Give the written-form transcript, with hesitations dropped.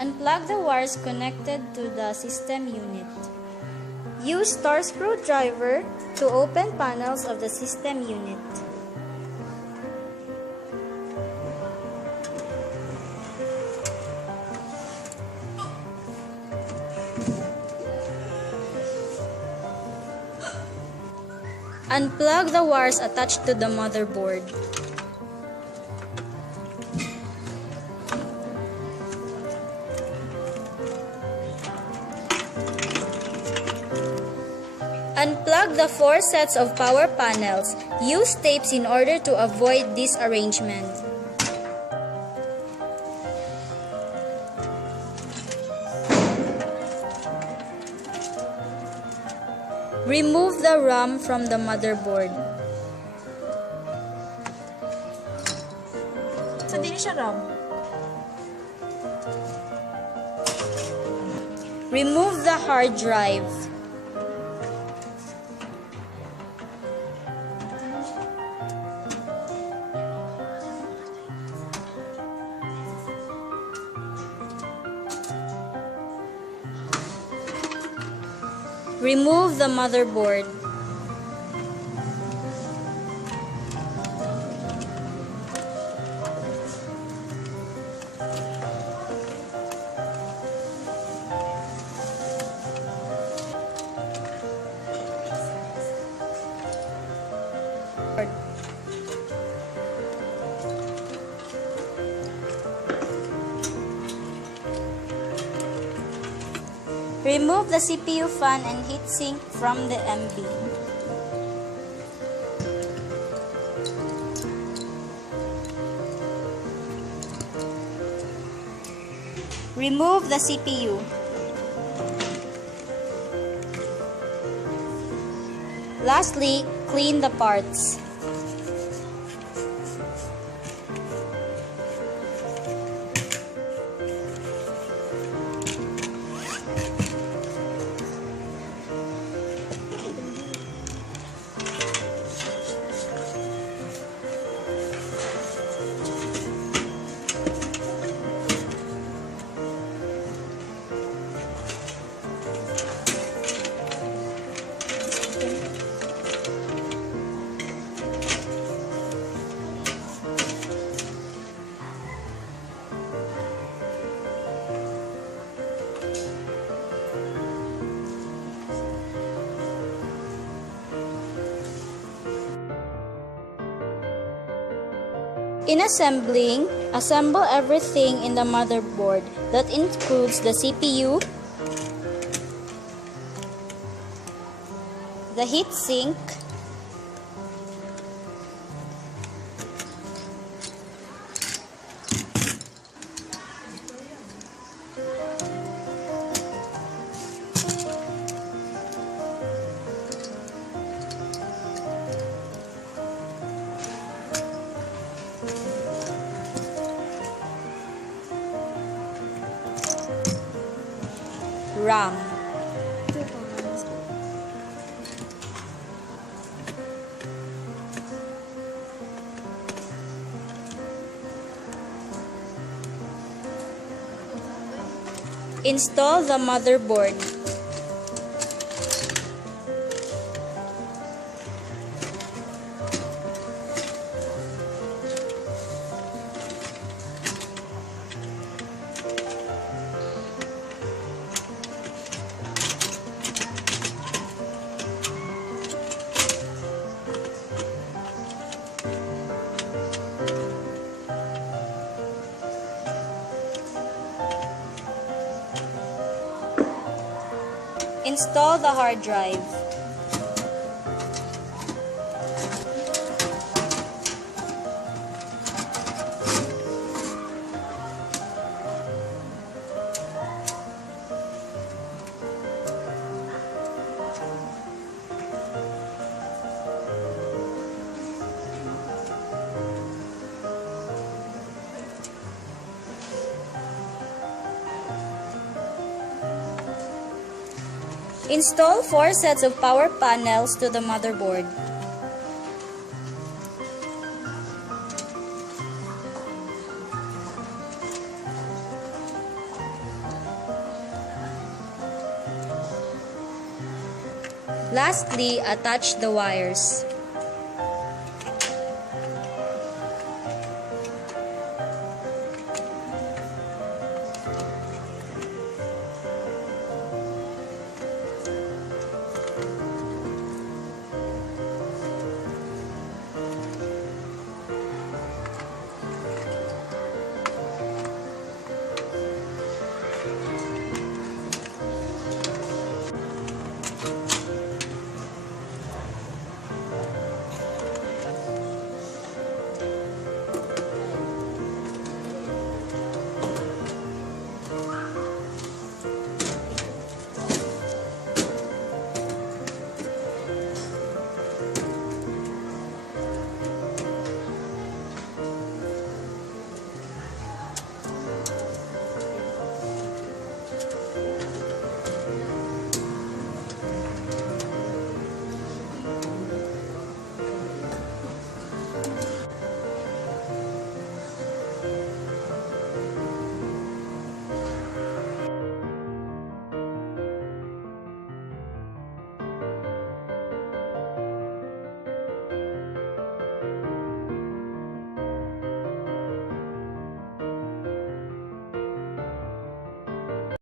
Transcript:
Unplug the wires connected to the system unit. Use star screwdriver to open panels of the system unit. Unplug the wires attached to the motherboard. Unplug the 4 sets of power panels. Use tapes in order to avoid disarrangement. Remove the RAM from the motherboard. So, hindi siya RAM. Remove the hard drive. Remove the motherboard. Remove the CPU fan and heatsink from the MB. Remove the CPU. Lastly, clean the parts. In assembling, assemble everything in the motherboard. That includes the CPU, the heatsink, RAM. Install the motherboard. Install the hard drive. Install 4 sets of power panels to the motherboard. Lastly, attach the wires.